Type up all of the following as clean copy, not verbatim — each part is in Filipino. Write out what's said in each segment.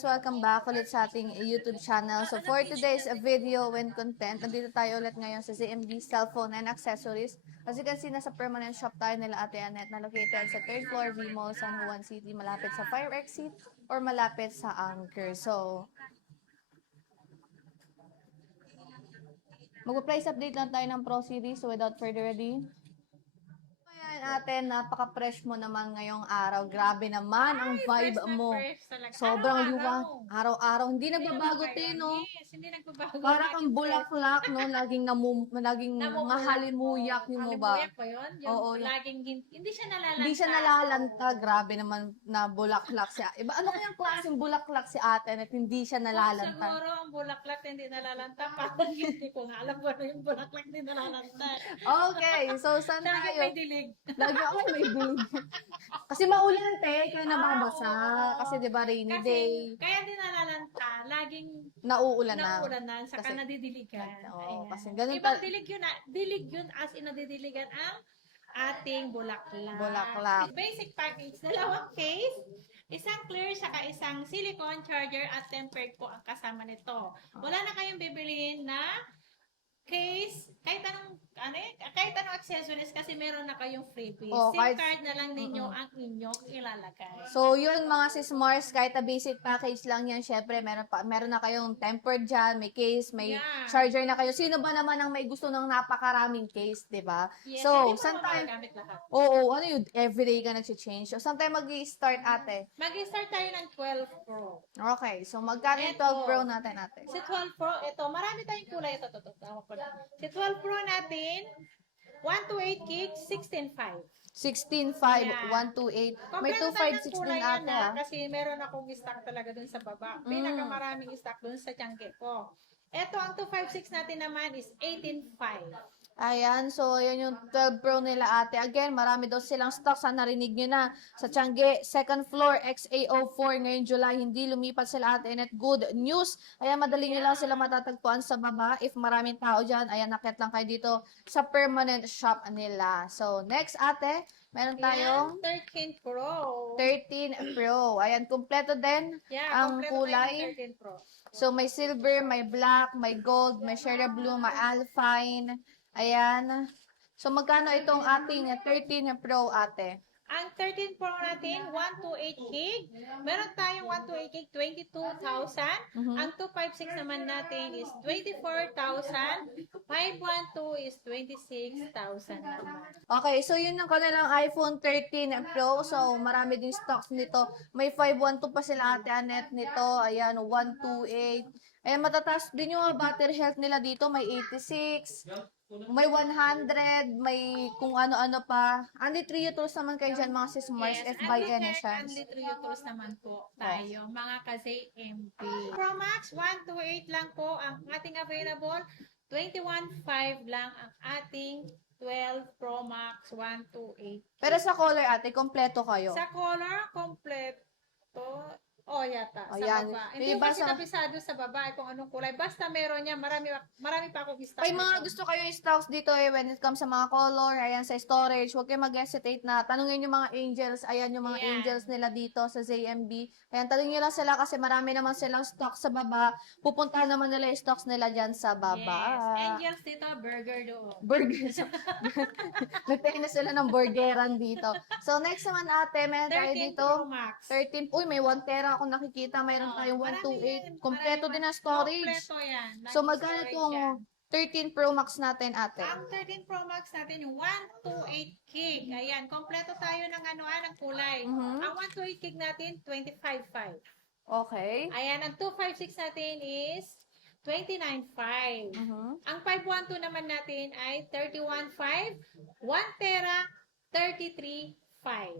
viewers! Welcome back ulit sa ating YouTube channel. So for today's video and content, nandito tayo ulit ngayon sa ZMB Cellphone and Accessories. As you can see, nasa permanent shop tayo nila Ate Annette na located sa 3rd floor V-Mall, San Juan City, malapit sa Fire Exit or malapit sa Anchor. So, mag-price update lang tayo ng Pro Series. So without further ado, ayan ate, napaka-fresh mo naman ngayong araw. Grabe naman ang vibe mo. Sobrang luwag. Araw-araw. Hindi nagbabago te, no? Yes, hindi nagbabago. Para kang bulaklak, no? Laging mahalimuyak mo ba? Halimuyak ba yun? Yung Oo. laging, hindi siya nalalanta. Hindi siya nalalanta. Grabe naman na bulaklak siya. Iba, ano kayang klaseng bulaklak si ate at hindi siya nalalanta? Siguro ang bulaklak hindi nalalanta. Parang hindi ko nga alam kung ano yung bulaklak hindi nalalanta. Okay, so saan Lagi tayo? may dilig. Lagi ako may dilig. Kasi maulan te, kaya nababasa. Kasi di ba rainy Kasi, day, kaya hindi nalalanta. Laging nauulan na. naulanan, saka Kasi- nadidiligan. Oo, Ayan. kasi ganun Ibang dilig yun, dilig yun as in nadidiligan ang ating bulaklak. Bulaklak. Basic package, dalawang case, isang clear saka isang silicone charger at tempered po ang kasama nito. Wala na kayong bibiliin na case, kahit anong accessories kasi meron na kayong freebies. Oh, SIM kahit- card na lang ninyo ang inyong ilalagay. So, yun mga sis Mars, kahit na basic package lang yan, syempre, meron na kayong tempered dyan, may case, may Yeah. charger na kayo. Sino ba naman ang may gusto ng napakaraming case, di ba? Yes, So, hindi mo saan tayo? magagamit lahat. Oo, ano yun? Everyday ka nag-change. So, saan tayo mag-i-start, ate? Mag-start tayo ng 12 Pro. Okay, so magkano yung Eto. 12 Pro natin, ate? Si 12 Pro, ito, marami tayong kulay. Ito, tawag ko lang. Si 12 Pro natin, 128 gig, 16.5. 16.5, Yeah. 128. May Kompleto 256 tayo ng din kulay ate, yan, ha? kasi meron akong stock talaga dun sa baba. Pinakamaraming stock dun sa tiyangke ko. Ito, ang 256 natin naman is 18.5. Ayan, so yun yung 12 Pro nila ate. Again, marami daw silang stock. Sana narinig nyo na. Sa Tiangge, second floor, XA04, ngayong July, hindi lumipat sila ate. And good news. Ayan, madali nyo lang sila matatagpuan sa baba. If maraming tao dyan, ayan, nakit lang kayo dito sa permanent shop nila. So, next ate, meron tayong Ayan, 13 Pro. 13 Pro. Ayan, kumpleto din Yeah, ang kompleto tayo ng kulay. 13 Pro. So, may silver, may black, may gold, may share blue, may alpine. Ayan. So, magkano itong ating 13 Pro, ate? Ang 13 Pro natin, 128 gig. Meron tayong 128 gig, 22,000. Ang 256 naman natin is 24,000. 512 is 26,000 naman. Okay, so yun ang kanilang iPhone 13 Pro. So, marami din stocks nito. May 512 pa sila ate Annette nito. Ayan, 128. Ayan, matataas din yung battery health nila dito. May 86. May 100, may kung ano-ano pa. Only 3 tools naman kayo dyan, mga sis Mars, if by any chance. Only 3 utils naman po tayo, mga kasi MP. Pro Max, 128 lang po ang ating available. 21.5 lang ang ating 12 Pro Max 128. Pero sa color ate, kompleto kayo. Sa color, kompleto. O, yata. Sa Ayan. baba. May Hindi ko iba kasi sa- kabisado sa baba kung anong kulay. Basta meron niya. Marami pa akong stock. May mga nito. gusto kayo stocks dito when it comes sa mga color, ayan sa storage, huwag kayo mag-hesitate na tanungin yung mga angels, ayan yung mga Ayan. angels nila dito sa ZMB. Ayan, tanungin nyo lang sila kasi marami naman silang stock sa baba. Pupuntahan naman nila yung stocks nila dyan sa baba. Yes. Angels dito, burger doon. Burger. Nagtayo na sila ng burgeran dito. So, next naman ate, meron tayo 13 dito. Pro Max. 13. Uy, may 1 tera akong nakikita. Mayroon tayong 128. Kompleto din ang storage. Kompleto yan. So, magkano Storage itong yan. 13 Pro Max natin, ate? Ang 13 Pro Max natin, yung 128 gig. Ayan, kompleto tayo ng ng kulay. Ang 128 gig natin, 25.5. Okay. Ayan, ang 256 natin is 29.5. Ang 512 naman natin ay 31.5. 1 tera, 33.5.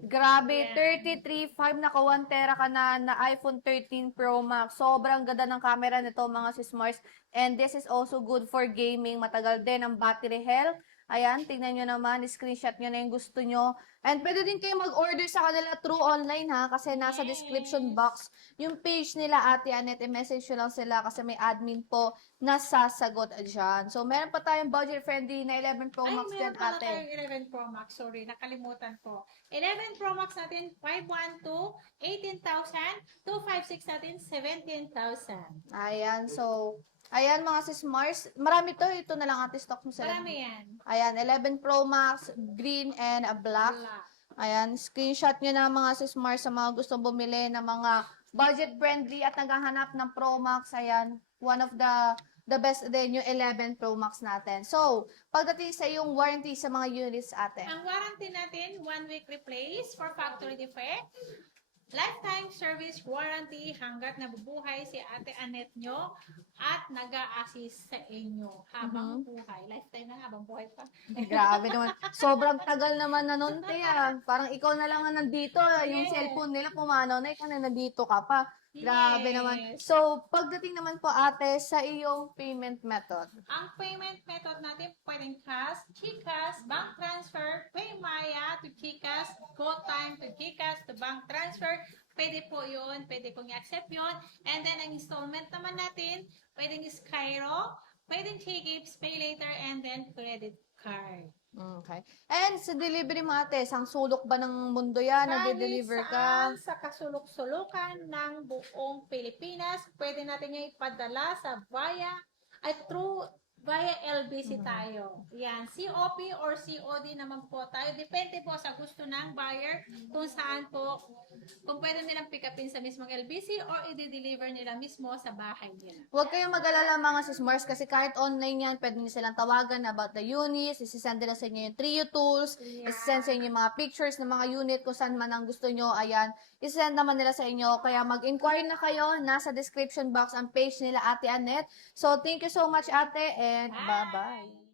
Grabe, Ayan. 33.5 naka 1 tera ka na iPhone 13 Pro Max. Sobrang ganda ng camera nito mga sis Mars. And this is also good for gaming. Matagal din ang battery health. Ayan, tingnan nyo naman, screenshot nyo na yung gusto nyo. And pwede din kayo mag-order sa kanila through online ha, kasi nasa description Yes. box yung page nila, Ate Annette, i-message nyo lang sila kasi may admin po na sasagot dyan. So, meron pa tayong budget-friendly na 11 Pro Ay, Max meron din, pala Ate. tayong 11 Pro Max. Sorry, nakalimutan ko. 11 Pro Max natin, 512, 18,000. 256 natin, 17,000. Ayan, so, ayan mga sis Mars. Marami to, ito na lang ate stock mo sila. Marami yan. Ayan, 11 Pro Max, green and black. Black. Ayan, screenshot nyo na mga sis Mars sa mga gustong bumili ng mga budget-friendly at naghahanap ng Pro Max. Ayan, one of the best din yung 11 Pro Max natin. So, pagdating sa yung warranty sa mga units ate. Ang warranty natin, 1 week replace for factory defect. Lifetime service warranty hanggat nabubuhay si Ate Annette nyo at nag-a-assist sa inyo habang buhay. Lifetime na habang buhay pa. Grabe naman. Sobrang tagal naman na nun, te, ah. Parang ikaw na lang ang nandito. Yung Yes. cellphone nila pumano na, ikaw na nandito ka pa. Grabe naman. Yes. So, pagdating naman po ate sa iyong payment method. Ang payment method natin pwedeng cash, GCash, bank transfer, Paymaya to GCash, GoTime to GCash to bank transfer. Pwede po yun, pwede pong i-accept yun. And then, ang installment naman natin, pwedeng Skyro, pwedeng K-Gips, Pay Later, and then credit card. Okay. And sa delivery mo ate, sang sulok ba ng mundo yan? Nag-deliver ka? Sa kasulok-sulukan ng buong Pilipinas, pwede natin yung ipadala sa via LBC tayo. Yan, COP or COD naman po tayo. Depende po sa gusto ng buyer kung saan po, kung pwede nilang pick upin sa mismong LBC or i-deliver nila mismo sa bahay nila. Huwag kayong mag-alala mga sis Mars kasi kahit online yan, pwede nyo silang tawagan about the units, isisend nila sa inyo yung Trio tools, isisend sa inyo yung mga pictures ng mga unit kung saan man ang gusto nyo, ayan, isisend naman nila sa inyo. Kaya mag-inquire na kayo, nasa description box ang page nila Ate Annette. So, thank you so much ate and bye-bye.